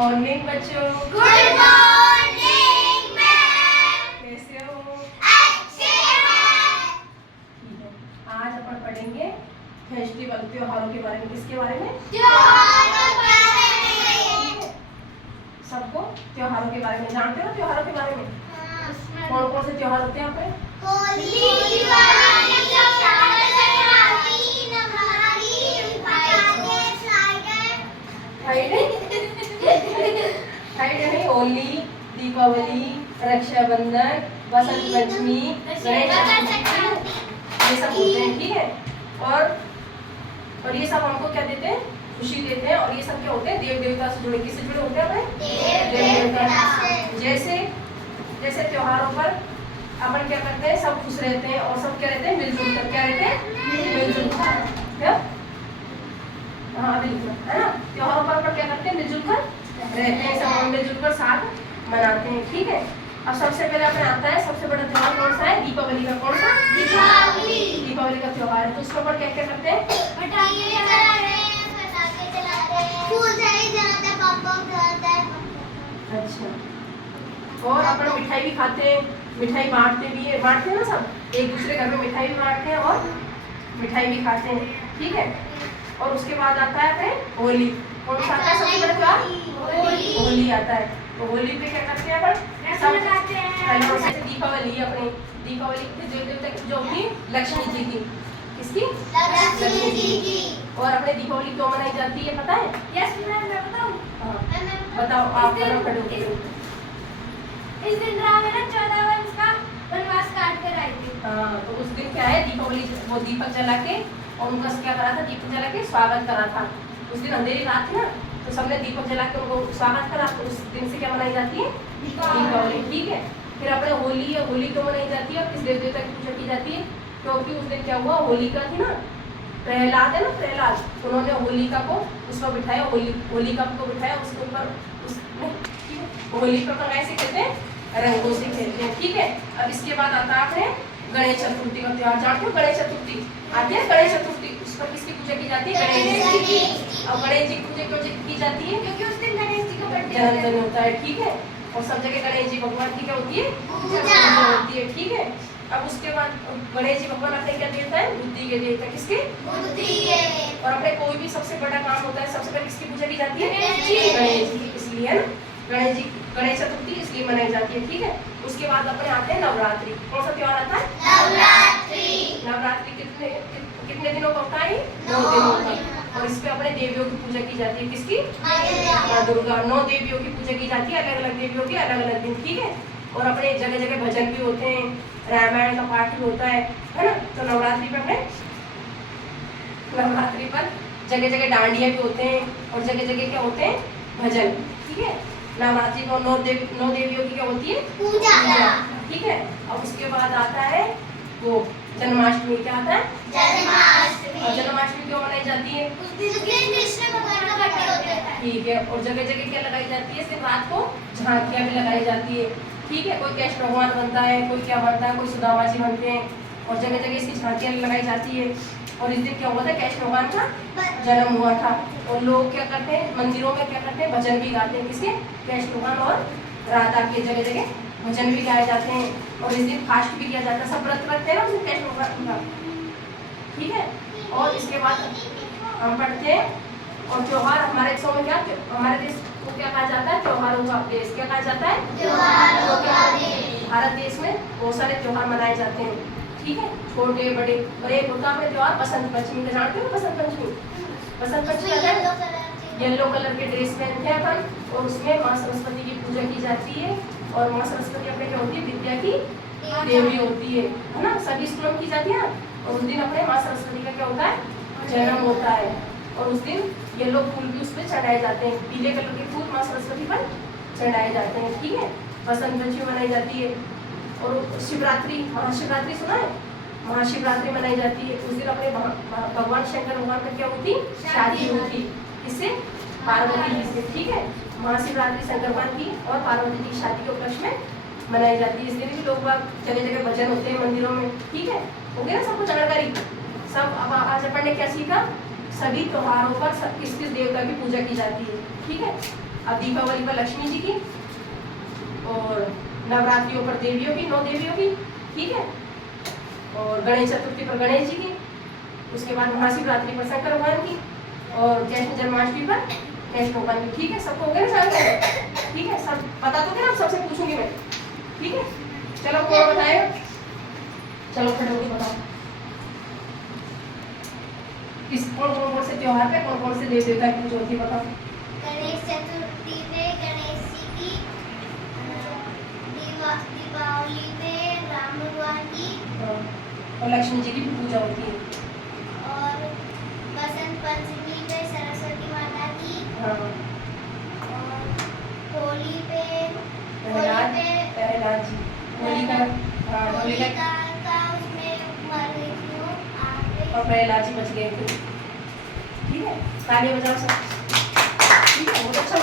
Morning बच्चों। Good morning ma'am. कैसे हो? अच्छे हैं। ठीक है, आज अपन पढ़ेंगे फेस्टिवल, त्योहारों के बारे में। किसके बारे में? त्योहारों के बारे में। सबको त्योहारों के बारे में जानते हो? त्योहारों के बारे में कौन कौन से त्योहार होते हैं यहाँ पे? होली, दिवाली, संक्रांति, नवरात्रि, फ्राइडे नहीं, होली, दीपावली, रक्षाबंधन, बसंत पंचमी, गणेश चतुर्थी, ये सब होते हैं। ठीक है, और ये सब हमको क्या देते हैं? खुशी देते हैं। और ये सब क्या होते हैं? देव देवता से जुड़े। किससे जुड़े होते हैं अपने? देव देवता। जैसे त्योहारों पर अपन क्या करते हैं? सब खुश रहते हैं और सब क्या रहते हैं? मिलजुल कर। क्या रहते हैं? मिलजुल कर। हाँ बिल्कुल, है ना। त्योहारों पर अपन क्या करते हैं? मिलजुल कर रहते हैं, सब मिलजुल कर साथ मनाते हैं। ठीक है, अब सबसे पहले अपने आता है सबसे बड़ा त्योहार कौन सा है? दीपावली का। कौन सा? दीपावली का त्योहार है। तो उसके ऊपर क्या क्या करते हैं? पटाखे जलाते हैं, पटाखे जलाते हैं, फुलझड़ी जलाते हैं, पॉपकॉर्न जलाते हैं। अच्छा, और अपन मिठाई भी खाते हैं, मिठाई बांटते भी है, बांटते हैं ना सब एक दूसरे घर में मिठाई भी बांटते हैं और मिठाई भी खाते हैं। ठीक है, और उसके बाद आता है अपने होली। कौन सा आता है सबसे बड़ा त्योहार? होली आता है। तो होली पे क्या करते हैं अपन? सब जैसे दीपावली, अपने दीपावली के देव देवता की जो होती है? लक्ष्मी जी की। किसकी? लक्ष्मी जी की। और अपने दीपावली क्यों मनाई जाती है पता है? यस मैम, मैं बताऊं? हाँ बताओ, आप बताओ। खड़े इस दिन राम है ना 14 वर्ष का वनवास काट कर आए थे। हाँ, तो उस दिन क्या है? दीपावली वो दीपक जला के और उनका क्या करा था? दीपक जला के स्वागत करा था। उस दिन अंधेरी रात थी ना, तो सबने दीपक जला के उनको स्वागत करा। तो उस दिन से क्या मनाई जाती है? दीपावली। ठीक है, फिर अपने होली है। होली क्यों मनाई जाती है और किस देव देवता की पूजा की जाती है? क्योंकि उस दिन क्या हुआ? होलिका थी ना, प्रहलाद है ना, प्रहलाद, उन्होंने होलिका को उस पर बिठाया, होलिका को बिठाया उसके ऊपर। होली पर कैसे खेलते हैं? रंगों से खेलते हैं। ठीक है, अब इसके बाद आता है अपने गणेश चतुर्थी का त्योहार। जानते हो गणेश चतुर्थी? आती है गणेश चतुर्थी। उस पर किसकी पूजा की जाती है? गणेश जी की। और गणेश जी की पूजा क्यों की जाती है? क्योंकि उस दिन गणेश जी का जन्मदिन होता है। ठीक है, और सब जगह गणेश जी भगवान की क्या होती है? पूजा होती है। ठीक है, अब उसके बाद गणेश जी भगवान अपने क्या देता है? बुद्धि के देता है। किसके? बुद्धि के। और अपने कोई भी सबसे बड़ा काम होता है, सबसे पहले किसकी पूजा की जाती है? गणेश जी। गणेश जी। इसलिए है ना गणेश जी, गणेश चतुर्थी इसलिए मनाई जाती है। ठीक है, उसके बाद अपने आते हैं नवरात्रि। कौन सा त्योहार आता है? नवरात्रि। नवरात्रि कितने दिनों का होता है? 9 दिनों का। और इस पे अपने देवियों की पूजा की जाती है। किसकी? माँ दुर्गा। 9 देवियों की पूजा की जाती है, अलग अलग देवियों की अलग अलग दिन। ठीक है, और अपने जगह जगह भजन भी होते हैं, रामायण का पाठ भी होता है ना। तो नवरात्रि पे अपने नवरात्रि पर जगह जगह डांडिया भी होते हैं और जगह जगह क्या होते हैं? भजन। ठीक है, नवरात्रि को 9 देवियों की क्या होती है? पूजा। ठीक है, और उसके बाद आता है वो जन्माष्टमी। क्या आता है? जन्माष्टमी। और जन्माष्टमी क्यों मनाई जाती है? उस दिन कृष्ण भगवान का बर्थडे होता है। ठीक है, और जगह जगह क्या लगाई जाती है? सिर्फ रात को झांकियां भी लगाई जाती है। ठीक है, कोई कृष्ण भगवान बनता है, कोई क्या बनता है, कोई सुदामा जी बनते हैं, और जगह जगह इसकी झांकियां लगाई जाती है। और इस दिन क्या हुआ था? कृष्ण भगवान का जन्म हुआ था। और लोग क्या करते हैं? मंदिरों में क्या करते हैं? भजन भी गाते हैं। किसके? कृष्ण भगवान और राधा के जगह जगह भजन भी गाए जाते हैं। और इस दिन फास्ट भी किया जाता है, सब व्रत रखते हैं ना उस दिन कृष्ण भगवान का। ठीक है, और इसके बाद हम पढ़ते हैं और त्योहार हमारे देशों में क्या? हमारे देश को क्या कहा जाता है? त्योहारों का देश। क्या कहा जाता है? त्योहारों का देश। भारत देश में बहुत सारे त्योहार मनाए जाते हैं। ठीक है, छोटे बड़े। और एक होता है अपने त्योहार बसंत पंचमी का। जानते हो बसंत पंचमी? बसंत पंचमी आता है, येलो कलर के ड्रेस पहनते हैं अपन, और उसमें माँ सरस्वती की पूजा की जाती है। और माँ सरस्वती अपने क्या होती है? विद्या की देवी होती है ना। सभी स्कूलों में की जाती है। और उस दिन अपने माँ सरस्वती का क्या होता है? जन्म होता है। और उस दिन येलो फूल भी उस पर चढ़ाए जाते हैं, पीले कलर के फूल माँ सरस्वती पर चढ़ाए जाते हैं। ठीक है, बसंत पंचमी मनाई जाती है। और शिवरात्रि, महाशिवरात्रि सुना है? महाशिवरात्रि मनाई जाती है। उस दिन अपने भगवान शंकर भगवान का क्या होती? शादी होती। किससे? पार्वती जी से। ठीक है, महाशिवरात्रि शंकर भगवान की और पार्वती जी की शादी के उपलक्ष्य में मनाई जाती है। इस दिन भी लोग जगह जगह भजन होते हैं मंदिरों में। ठीक है, हो गया ना सबको जानकारी सब। अब आज अपन ने क्या सीखा? सभी त्योहारों पर किस किस देवता की पूजा की जाती है। ठीक है, अब दीपावली पर लक्ष्मी जी की और नवरात्रियों पर देवियों की, 9 देवियों की, ठीक है। और गणेश चतुर्थी पर गणेश जी की, उसके बाद महाशिवरात्रि पर शंकर भगवान की और कृष्ण जन्माष्टमी पर कृष्ण भगवान की, ठीक है। सबको हो गया ना जानकारी? ठीक है, सब पता तो क्या, सबसे पूछूंगी मैं, ठीक है। चलो कौन बताएगा? चलो खड़े होकर बताओ किस कौन से त्योहार पे कौन से देव देवता की पूजा होती है, बताओ। गणेश चतुर्थी पे गणेश जी की, दीपावली पे राम भगवान की, और लक्ष्मी जी की भी पूजा होती है। और बसंत पंचमी पे सरस्वती माता की, हाँ। और होली पे प्रहलाद जी, होलिका, हाँ होलिका का उसमें मर गई थी वो आग पे। और प्रहलाद जी बच गए थे, ठीक है। तालियां बजाओ सब, ठीक है। बहुत अच्छा